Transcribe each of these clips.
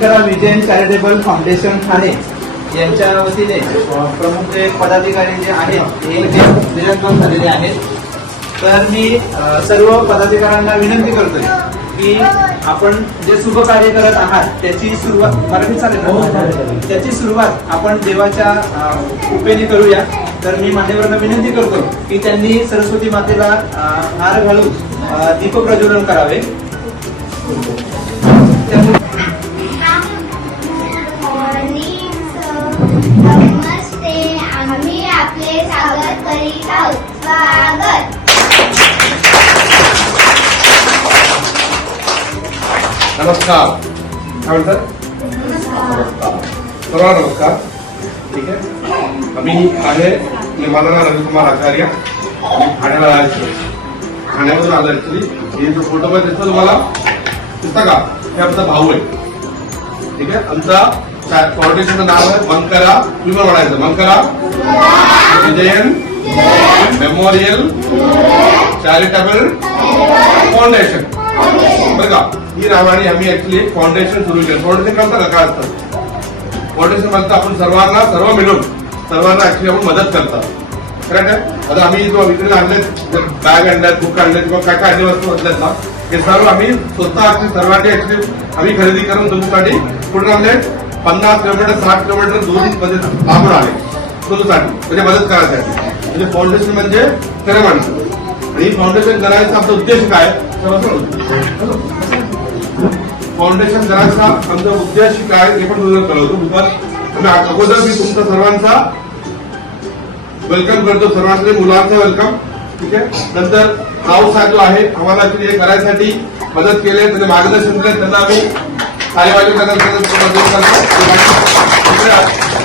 वनकरा Vijayan charitable foundation Thane यांच्या वतीने प्रमुख जे पदाधिकारी जे आहेत हे निरंतर झालेले आहेत. तर मी सर्व पदाधिकाऱ्यांना विनंती करतोय की आपण जे शुभ कार्य करत आहात त्याची सुरुवात मराठी चालेल ना, त्याची सुरुवात आपण देवाच्या कृपेने करूया. तर मी मान्यवरांना विनंती करतो की त्यांनी सरस्वती मातेला हार घालून दीप प्रज्वलन करावे. नमस्ते, आम्ही आपले स्वागत करीत आहोत. स्वागत. नमस्कार. काय म्हणतात? नमस्कार. सर्वांना नमस्कार. ठीक आहे. आम्ही आहे माझं नाव रविकुमार आचार्य. ठाण्याला राहायचं. ठाण्यावरून आलं ऍक्च्युली. हे जो फोटो मध्ये दिसतो तुम्हाला दिसता का? हे आमचा भाऊ आहे. ठीक आहे. आमचा फाउंडेशनचं नाव आहे वनकरा. तुम्ही पण म्हणायचं वनकरा विजयन मेमोरियल चॅरिटेबल फाउंडेशन. बरं का, ही नावाने आम्ही ऍक्च्युली फाउंडेशन सुरू केलं. फाउंडेशन करता का? काय असतं फाउंडेशन म्हणतं? आपण सर्वांना सर्व मिळून सर्वांना ऍक्च्युली आपण मदत करतात. करेक्ट आहे. आता आम्ही जो विक्रीला आणलेत बॅग आणल्यात, बुक आणलेत किंवा काय काय वस्तू असल्यात ना, हे सर्व आम्ही स्वतः सर्वांनी ऍक्च्युली आम्ही खरेदी करून तुमच्यासाठी कुठून आणले? 50 किलोमीटर 60 किलोमीटर दूर मध्ये लांबून आले तुमच्यासाठी, म्हणजे मदत करायसाठी. म्हणजे फाउंडेशन म्हणजे खरं माणसं. आणि ही फाउंडेशन करायचा आमचा उद्देश काय? फाउंडेशन करायचा आमचा उद्देश काय हे पण तुला कळवतो. आम्ही अगोदर मी तुमचा सर्वांचा वेलकम करतो. सर्वांचे मुलांचं वेलकम. ठीक आहे. नंतर राऊत साहेब जो आहे आम्हाला हे करायसाठी मदत केली, त्याने मार्गदर्शन केलं, त्यांना आम्ही तालीबाजी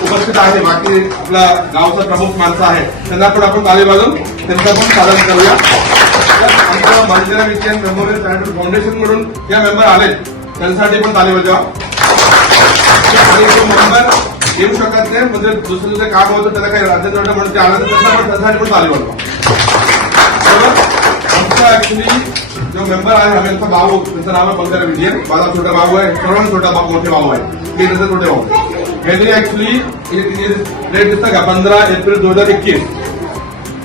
उपस्थित आहे. बाकी आपला गावचा प्रमुख माणसं आहे त्यांना पण आपण ताली वाजून त्यांचं पण साधन करूया. आमचं वनकरा विजयन मेमोरियल चॅरिटेबल फाउंडेशन म्हणून या मेंबर आले त्यांच्यासाठी पण ताली वाजवा. आणि जो मेंबर येऊ शकत नाही म्हणजे दुसरं काम होतं त्याला काही राज्यात म्हणून ते आलं त्यासाठी पण ताली वाजवा. बरोबर. आमचा ऍक्च्युली जो मेंबर आहे आमचा भाऊ, त्याचं नाव आहे वनकरा विजयन. माझा छोटा भाऊ आहे, सर्वांना छोटा भाऊ मोठे भाऊ आहे, मी त्याचे छोटे भाऊ. यांनी ऍक्च्युली डेट दिसतं का? 15 एप्रिल 2021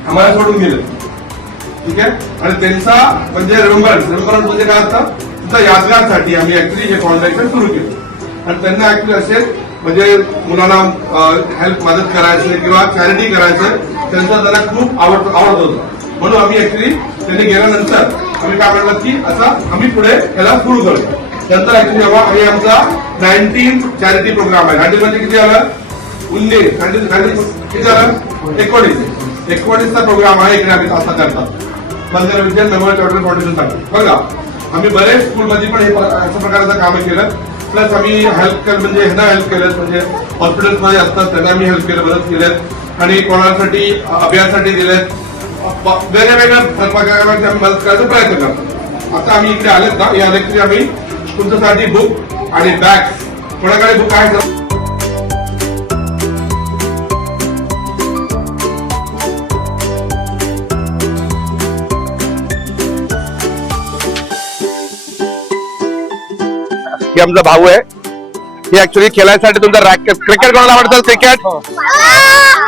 आम्हाला सोडून गेले. ठीक आहे. आणि त्यांचा म्हणजे रिमेंबरन्स म्हणजे काय असतं? त्यांचा यादगारसाठी आम्ही ऍक्च्युली हे फाउंडेशन सुरू केलं. आणि त्यांना ऍक्च्युली असे म्हणजे मुलांना हेल्प मदत करायचं किंवा चॅरिटी करायचं त्यांचा त्यांना खूप आवडत होतं. म्हणून आम्ही ऍक्च्युली त्यांनी गेल्यानंतर आम्ही काय म्हणलं की आता आम्ही पुढे याला सुरू करू. नंतर ऍक्च्युली आम्ही आमचा 19 चॅरिटी प्रोग्राम आहे. 19 म्हणजे किती आलं? 19 किती आलं? 19चा प्रोग्राम आहे इकडे आम्ही असा करतात वनकरा विजयन मेमोरियल चॅरिटेबल फाउंडेशनसाठी. बघा, आम्ही बरेच स्कूलमध्ये पण हे अशा प्रकारचं काम केलं. प्लस आम्ही हेल्प केलं म्हणजे ह्यांना हेल्प केलं, म्हणजे हॉस्पिटल्समध्ये असतात त्यांना आम्ही हेल्प केलं, मदत केल्यात. आणि कोणासाठी अभियानासाठी दिलेत. वेगवेगळ्या प्रकारांची आम्ही मदत करायचा प्रयत्न करतो. आता आम्ही इकडे आलेत ना, या ऍक्च्युली आम्ही तुमच्यासाठी बुक आणि बॅग, कोणाकडे बुक आहे हे आमचा भाऊ आहे. हे ऍक्च्युली खेळायसाठी तुमचा रॅकेट, क्रिकेट कोणाला आवडतात? क्रिकेट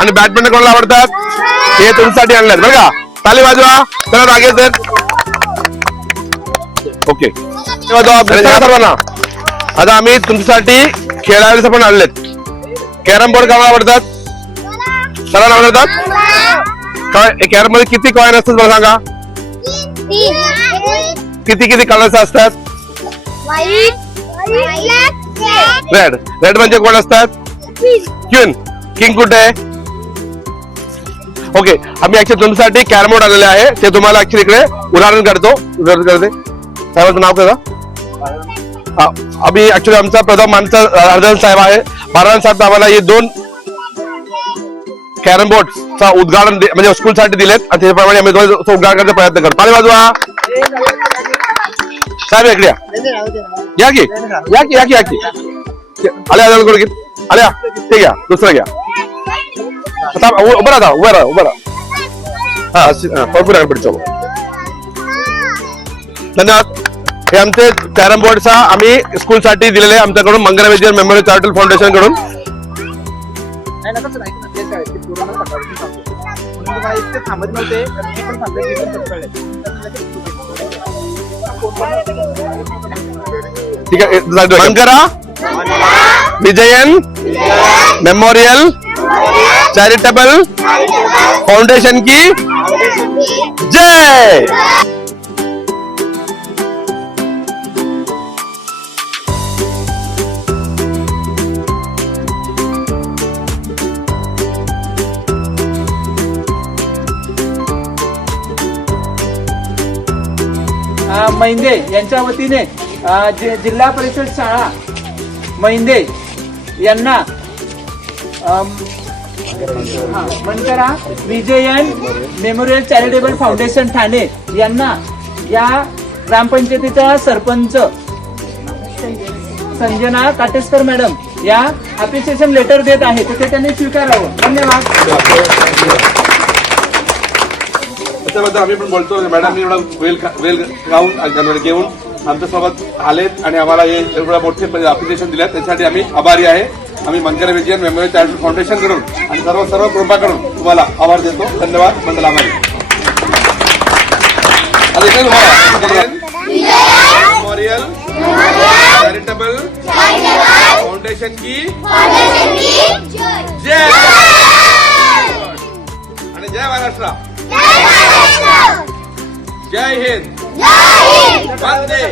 आणि बॅडमिंटन कोणाला आवडतात? हे तुमच्यासाठी आणल्यात. बरं का, ताली वाजवा. चला मागे सर. ओके, सर्वांना आता आम्ही तुमच्यासाठी खेळायला पण आणलेत. कॅरम बोर्ड कोणाला आवडतात? सर्वांना आवडतात. कॅरम मध्ये किती कॉइन असतात मला सांगा? किती किती कलर्स असतात? रेड. रेड म्हणजे कोण असतात? क्वीन. किंग कुठे आहे? ओके, आम्ही ऍक्च्युली तुमच्यासाठी कॅरम बोर्ड आलेले आहे. ते तुम्हाला ऍक्च्युली इकडे उदाहरण करतो. साहेबांचं नाव कसं? आम्ही ऍक्च्युली आमचा प्रथम माणसं हरदल साहेब आहे. बाराण साहेब आम्हाला हे 2 कॅरम बोर्डचा उद्घाटन म्हणजे स्कूलसाठी दिलेत आणि त्याप्रमाणे आम्ही उद्घाटन करण्याचा प्रयत्न करतो. पाणी वाजवा. साहेब इकडे या की या की या की या की आल्या आल्या ते घ्या. दुसरं घ्या. उभं राहा उभं राहा उभं राहा. हा भरपूर आहे. धन्यवाद. हे आमचे कॅरम बोर्डचा आम्ही स्कूलसाठी दिलेले आमच्याकडून मंगला विजय मेमोरियल चॅरिटेबल फाउंडेशन कडून. नाही नका सर, ऐका ना, तेच आहे, ते पूर्ण सकाळपासून सांगतो. म्हणून तुम्हाला इतके थांबत नव्हते, तर मी पण थांबले, मी पण सकाळी. ठीक आहे, मंगरा विजयन मेमोरियल चैरिटेबल फाउंडेशन की जय. मैंदे यांच्या वतीने जिल्हा परिषद शाळा मैंदे यांना मनकरा Vijayan memorial charitable foundation Thane यांना या ग्रामपंचायतीच्या सरपंच संजना काटेस्कर मॅडम या अप्रिसिएशन लेटर देत आहे, तिथे त्यांनी स्वीकारावं. धन्यवाद. त्याच्याबद्दल आम्ही पण बोलतो. मॅडम एवढा वेल गाऊन घेऊन आमच्यासोबत आलेत आणि आम्हाला हे एवढं मोठे अप्रिसिएशन दिल्यात, त्यासाठी आम्ही आभारी आहे. आम्ही Mangala Vijayan memorial charitable foundation कडून आणि सर्व कृपा करून तुम्हाला आभार देतो. धन्यवाद. मंगल आभारी. मेमोरियल चॅरिटेबल फाउंडेशन की जय आणि जय महाराष्ट्र. जय हिंद. वंदे.